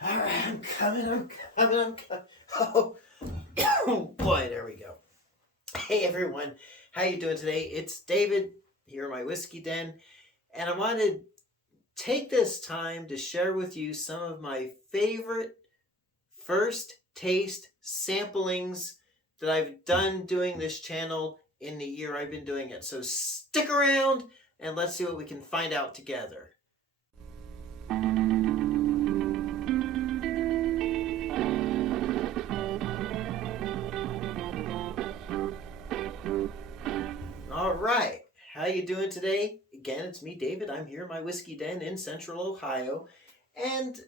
All right, I'm coming. Oh, oh boy, there we go. Hey everyone, how you doing today? It's David here in my whiskey den, and I want to take this time to share with you some of my favorite first taste samplings that I've done doing this channel in the year I've been doing it. So stick around and let's see what we can find out together. All right. How you doing today? Again, it's me, David. I'm here in my whiskey den in Central Ohio. And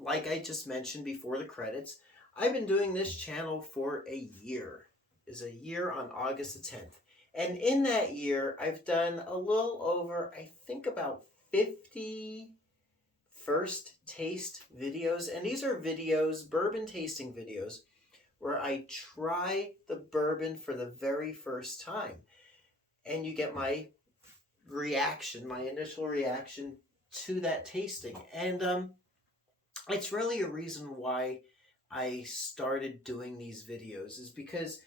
like I just mentioned before the credits, I've been doing this channel for a year. Is a year on August the 10th. And in that year, I've done a little over, I think about 50 first taste videos. And these are videos, bourbon tasting videos, where I try the bourbon for the very first time and you get my reaction, my initial reaction to that tasting. And it's really a reason why I started doing these videos is because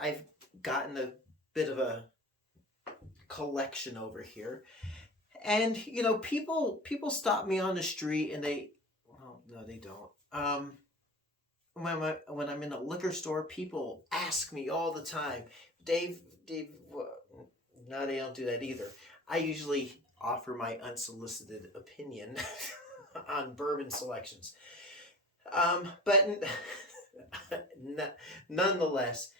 I've gotten a bit of a collection over here. And people stop me on the street and well, no, they don't. When I'm in a liquor store, people ask me all the time, Dave, no, they don't do that either. I usually offer my unsolicited opinion on bourbon selections. But nonetheless,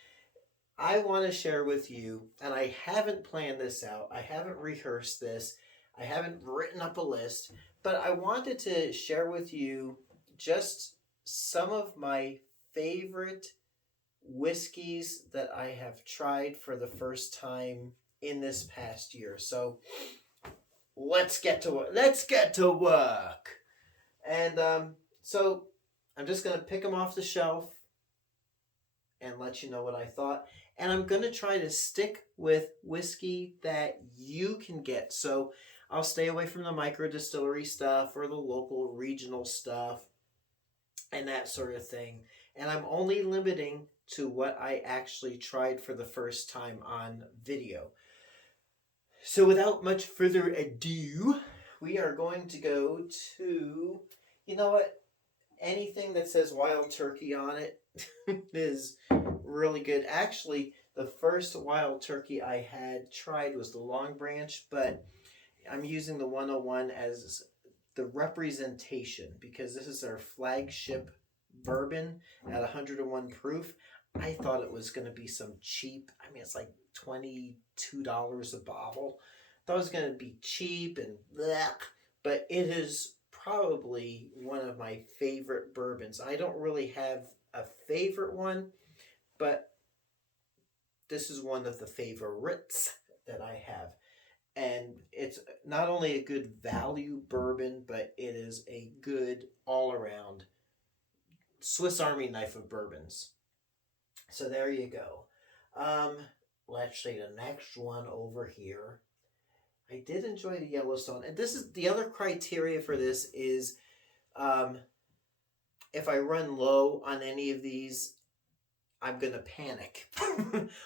I want to share with you, and I haven't planned this out, I haven't rehearsed this, I haven't written up a list, but I wanted to share with you just some of my favorite whiskeys that I have tried for the first time in this past year. So let's get to work. And so I'm just gonna pick them off the shelf and let you know what I thought. And I'm gonna try to stick with whiskey that you can get. So I'll stay away from the micro distillery stuff or the local regional stuff and that sort of thing. And I'm only limiting to what I actually tried for the first time on video. So without much further ado, we are going to go to, you know what? Anything that says wild turkey on it is really good. Actually, the first wild turkey I had tried was the Long Branch, but I'm using the 101 as the representation because this is our flagship bourbon at 101 proof. I thought it was going to be some cheap, I mean, it's like $22 a bottle. I thought it was going to be cheap and bleh, but it is probably one of my favorite bourbons. I don't really have a favorite one, but this is one of the favorites that I have. And it's not only a good value bourbon, but it is a good all around Swiss Army knife of bourbons. So there you go. Let's see the next one over here. I did enjoy the Yellowstone, and this is the other criteria for this is if I run low on any of these, I'm gonna panic,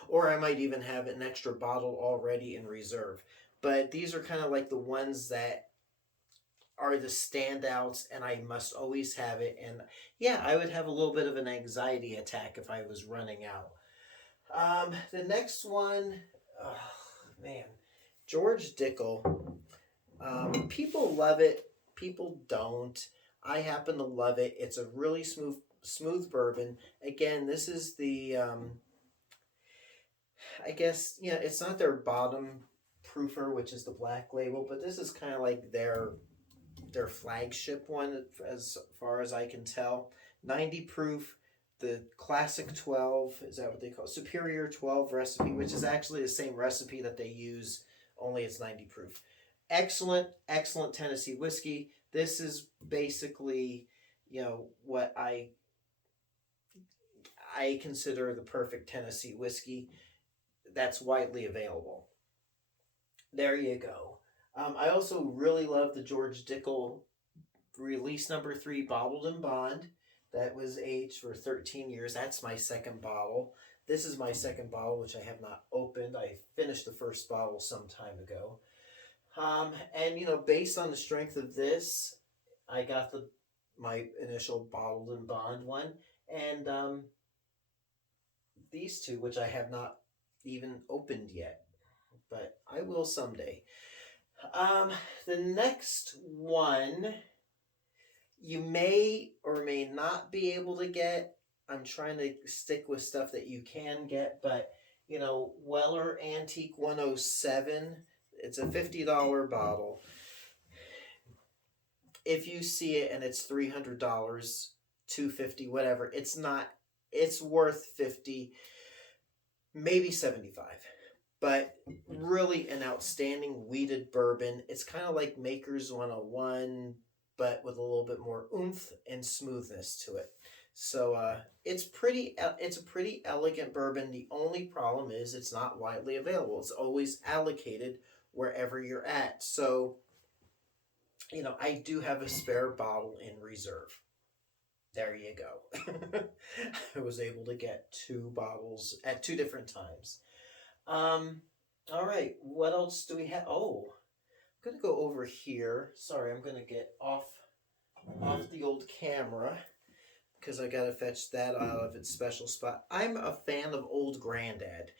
or I might even have an extra bottle already in reserve. But these are kind of like the ones that are the standouts and I must always have it. And yeah, I would have a little bit of an anxiety attack if I was running out. The next one, oh, man, George Dickel. People love it. People don't. I happen to love it. It's a really smooth bourbon. Again, this is the I guess it's not their bottom proofer, which is the black label, but this is kind of like their flagship one as far as I can tell. 90 proof, the classic 12, is that what they call it? Superior 12 recipe, which is actually the same recipe that they use, only it's 90 proof. Excellent Tennessee whiskey. This is basically, what I consider the perfect Tennessee whiskey that's widely available. There you go. I also really love the George Dickel release number 3 bottled in bond that was aged for 13 years. That's my second bottle. This is my second bottle, which I have not opened. I finished the first bottle some time ago. And based on the strength of this, I got my initial bottled in bond one, and these two, which I have not even opened yet, but I will someday. Um, the next one you may or may not be able to get. I'm trying to stick with stuff that you can get, but Weller Antique 107. It's a $50 bottle. If you see it and it's $300, $250, whatever, it's not. It's worth 50, maybe 75. But really an outstanding weeded bourbon. It's kind of like Maker's 101, but with a little bit more oomph and smoothness to it. So it's a pretty elegant bourbon. The only problem is it's not widely available. It's always allocated wherever you're at. So, I do have a spare bottle in reserve. There you go. I was able to get 2 bottles at 2 different times. All right, what else do we have? Oh, I'm going to go over here. Sorry, I'm going to get off the old camera because I got to fetch that out of its special spot. I'm a fan of Old Granddad.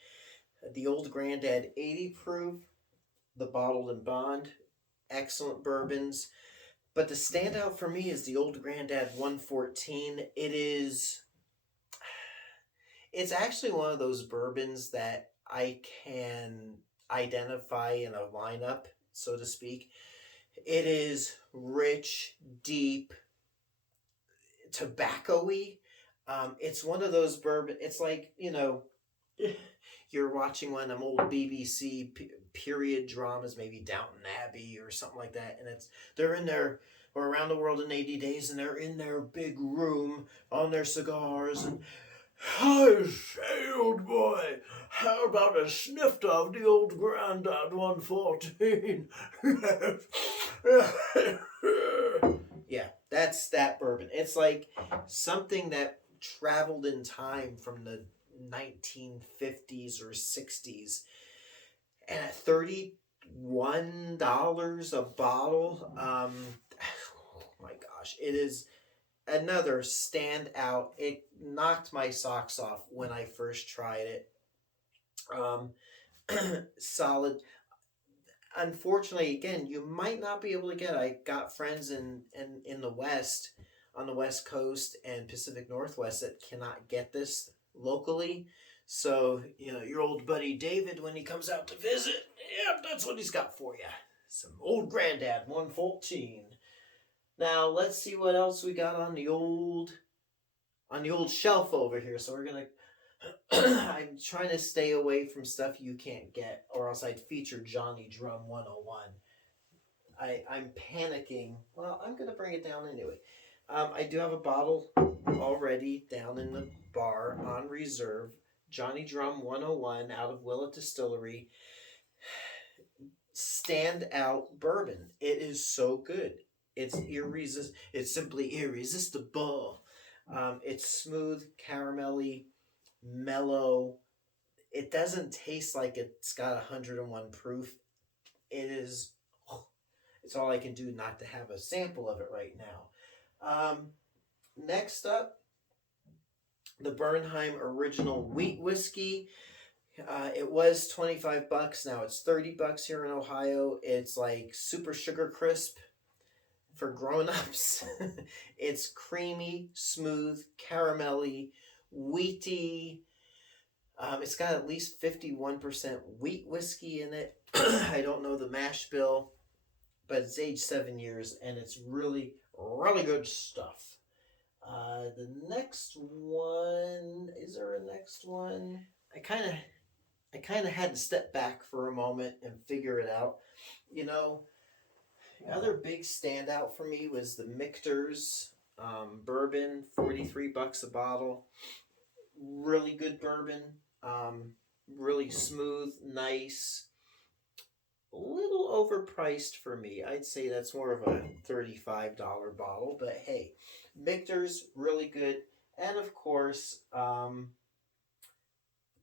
The Old Granddad 80 proof, the bottled in bond, excellent bourbons. But the standout for me is the Old Granddad 114. It's actually one of those bourbons that I can identify in a lineup, so to speak. It is rich, deep, tobacco-y. It's one of those bourbon. It's like, you're watching one of them old BBC period dramas, maybe Downton Abbey or something like that, and they're in there, or Around the World in 80 Days, and they're in their big room on their cigars, and I say, old boy, how about a sniff of the Old Granddad 114? Yeah, that's that bourbon. It's like something that traveled in time from the 1950s or 60s. And at $31 a bottle, oh my gosh, it is another standout. It knocked my socks off when I first tried it. Solid. Unfortunately, again, you might not be able to get it. I got friends in the West, on the West Coast and Pacific Northwest, that cannot get this locally. So, your old buddy David, when he comes out to visit, yeah, that's what he's got for you. Some Old Granddad 114. Now, let's see what else we got on the old shelf over here. So we're going to, I'm trying to stay away from stuff you can't get, or else I'd feature Johnny Drum 101. I'm panicking. Well, I'm going to bring it down anyway. I do have a bottle already down in the bar on reserve. Johnny Drum 101 out of Willett Distillery. Standout bourbon. It is so good. It's simply irresistible. It's smooth, caramelly, mellow. It doesn't taste like it's got 101 proof. It's all I can do not to have a sample of it right now. Next up, the Bernheim Original Wheat Whiskey. It was $25. Now it's $30 here in Ohio. It's like super sugar crisp for grown-ups. It's creamy, smooth, caramelly, wheaty. It's got at least 51% wheat whiskey in it. I don't know the mash bill, but it's aged 7 years, and it's really, really good stuff. The next one, is there a next one? I kind of had to step back for a moment and figure it out. The other big standout for me was the Michter's bourbon, $43 a bottle. Really good bourbon, really smooth, nice. a little overpriced for me. I'd say that's more of a $35 bottle, but hey, Michter's really good. And of course,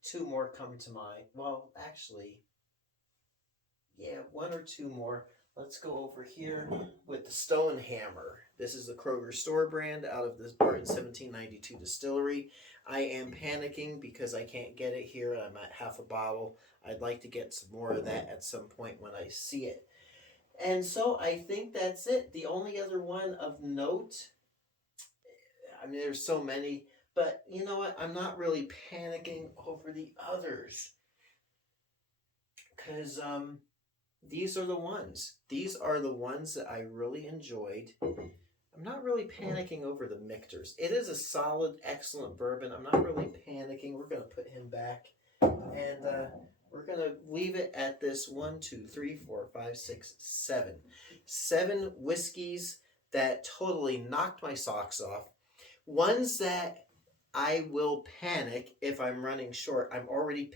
two more come to mind. Well, actually, yeah, one or two more. Let's go over here with the Stone Hammer. This is the Kroger store brand out of this Barton 1792 distillery. I am panicking because I can't get it here. I'm at half a bottle. I'd like to get some more of that at some point when I see it. And so I think that's it. The only other one of note, I mean, there's so many, but you know what? I'm not really panicking over the others because these are the ones. These are the ones that I really enjoyed. I'm not really panicking over the Michter's. It is a solid, excellent bourbon. I'm not really panicking. We're going to put him back. And we're going to leave it at this 1, 2, 3, 4, 5, 6, 7. 7 whiskeys that totally knocked my socks off. Ones that I will panic if I'm running short. I'm already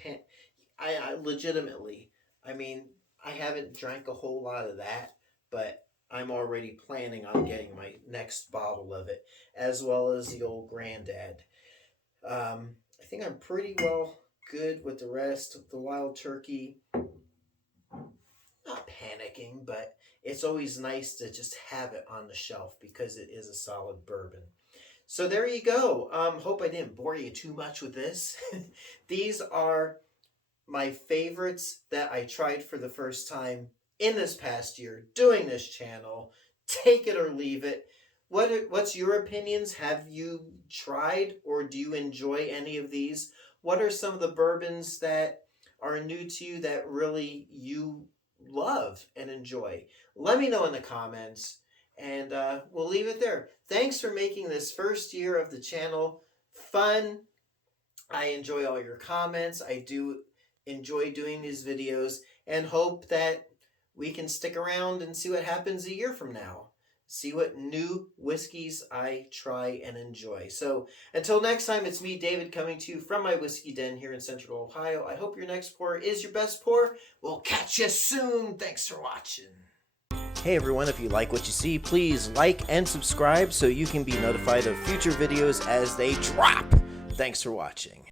I legitimately, I mean, I haven't drank a whole lot of that, but I'm already planning on getting my next bottle of it, as well as the old Granddad. I think I'm pretty well good with the rest. The Wild Turkey, not panicking, but it's always nice to just have it on the shelf because it is a solid bourbon. So there you go. Hope I didn't bore you too much with this. These are my favorites that I tried for the first time in this past year doing this channel. Take it or leave it. What's your opinions? Have you tried or do you enjoy any of these? What are some of the bourbons that are new to you that really you love and enjoy? Let me know in the comments, and we'll leave it there. Thanks for making this first year of the channel fun. I enjoy all your comments. I do enjoy doing these videos and hope that we can stick around and see what happens a year from now. See what new whiskeys I try and enjoy. So until next time, it's me, David, coming to you from my whiskey den here in Central Ohio. I hope your next pour is your best pour. We'll catch you soon. Thanks for watching. Hey everyone, if you like what you see, please like and subscribe so you can be notified of future videos as they drop. Thanks for watching.